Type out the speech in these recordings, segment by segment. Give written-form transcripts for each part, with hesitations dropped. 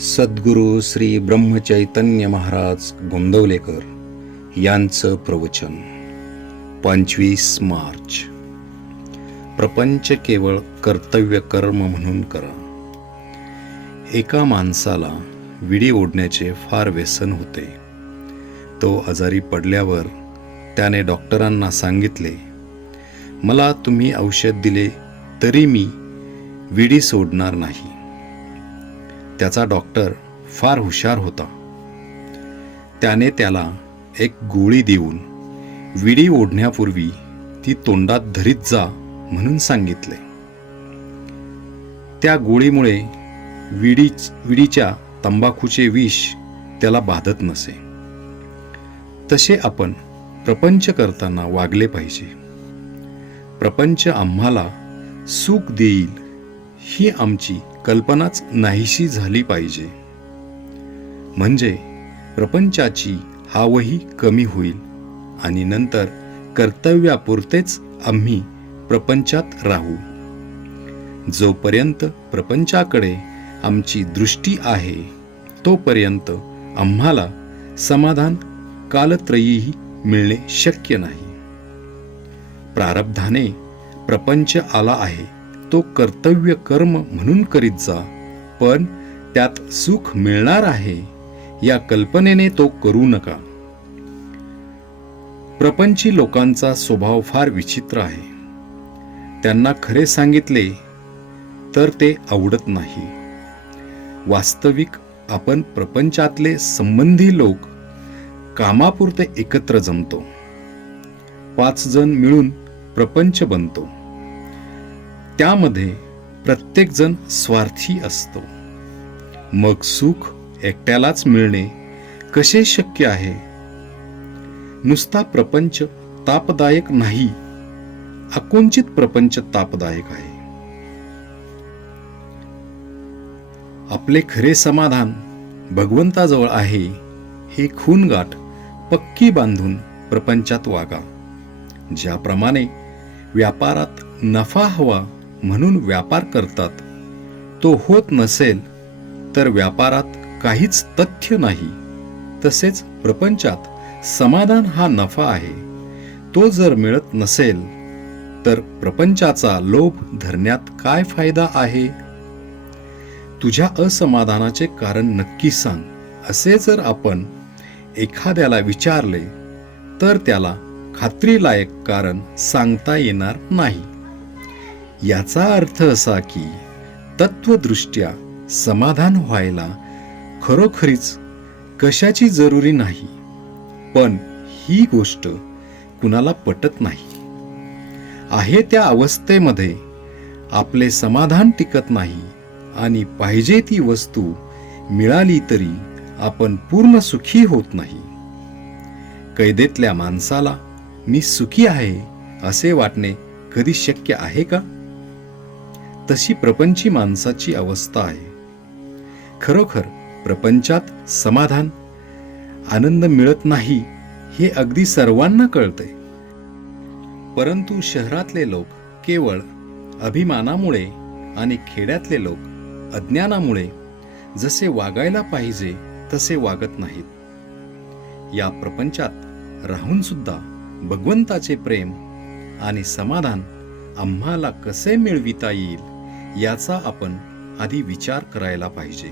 सद्गुरू श्री ब्रह्मचैतन्य महाराज गोंदवलेकर यांचं प्रवचन 25 मार्च. प्रपंच केवळ कर्तव्य कर्म म्हणून करा. एका माणसाला विडी ओढण्याचे फार व्यसन होते. तो आजारी पडल्यावर त्याने डॉक्टरांना सांगितले, मला तुम्ही औषध दिले तरी मी विडी सोडणार नाही. त्याचा डॉक्टर फार हुशार होता. त्याने त्याला एक गोळी देऊन विडी ओढण्यापूर्वी ती तोंडात धरीत जा म्हणून सांगितले. त्या गोळीमुळे विडीच्या तंबाखूचे विष त्याला बाधत नसे. तसे आपण प्रपंच करताना वागले पाहिजे. प्रपंच आम्हाला सुख देईल ही आमची कल्पनाच नाहीशी झाली पाहिजे. म्हणजे प्रपंचाची हावही कमी होईल आणि नंतर कर्तव्यापुरतेच आम्ही प्रपंचात राहू. जोपर्यंत प्रपंचाकडे आमची दृष्टी आहे तोपर्यंत आम्हाला समाधान कालत्रयीही मिळणे शक्य नाही. प्रारब्धाने प्रपंच आला आहे तो कर्तव्य कर्म म्हणून करीत जा, पण त्यात सुख मिळणार आहे या कल्पनेने तो करू नका. प्रपंची लोकांचा स्वभाव फार विचित्र आहे. त्यांना खरे सांगितले तर ते आवडत नाही. वास्तविक आपण प्रपंचातले संबंधी लोक कामापुरते एकत्र जमतो. 5 जण मिळून प्रपंच बनतो. त्यामध्ये प्रत्येक जण स्वार्थी असतो. मग सुख एकट्यालाच मिळणे कसे शक्य आहे? नुसता प्रपंच तापदायक नाही, आकुंचित प्रपंच तापदायक आहे. आपले खरे समाधान भगवंताजवळ आहे हे खूणगाठ पक्की बांधून प्रपंचात वागा. ज्याप्रमाणे व्यापारात नफा हवा म्हणून व्यापार करतात, तो होत नसेल तर व्यापारात काहीच तथ्य नाही. तसेच प्रपंचात समाधान हा नफा आहे. तो जर मिळत नसेल तर प्रपंचाचा लोभ धरण्यात काय फायदा आहे? तुझ्या असमाधानाचे कारण नक्की सांग असे जर आपण एखाद्याला विचारले तर त्याला खात्रीलायक कारण सांगता येणार नाही. याचा अर्थ असा की तत्वदृष्ट्या समाधान व्हायला खरोखरीच कशाची जरुरी नाही. पण ही गोष्ट कुणाला पटत नाही. आहे त्या अवस्थेमध्ये आपले समाधान टिकत नाही आणि पाहिजे ती वस्तू मिळाली तरी आपण पूर्ण सुखी होत नाही. कैदेतल्या माणसाला मी सुखी आहे असे वाटणे कधी शक्य आहे का? तशी प्रपंची माणसाची अवस्था आहे. खरोखर प्रपंचात समाधान आनंद मिळत नाही हे अगदी सर्वांना कळते. परंतु शहरातले लोक केवळ अभिमानामुळे आणि खेड्यातले लोक अज्ञानामुळे जसे वागायला पाहिजे तसे वागत नाहीत. या प्रपंचात राहून सुद्धा भगवंताचे प्रेम आणि समाधान आम्हाला कसे मिळविता येईल याचा आपण आधी विचार करायला पाहिजे.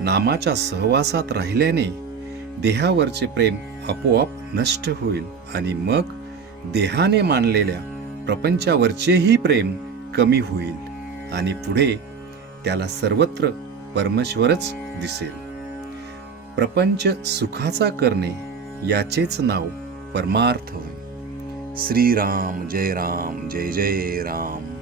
नामाच्या सहवासात राहिल्याने देहावरचे प्रेम आपोआप नष्ट होईल आणि मग देहाने मानलेल्या प्रपंचावरचेही प्रेम कमी होईल आणि पुढे त्याला सर्वत्र परमेश्वरच दिसेल. प्रपंच सुखाचा करणे याचेच नाव परमार्थ होय. श्रीराम जय राम जय जय राम.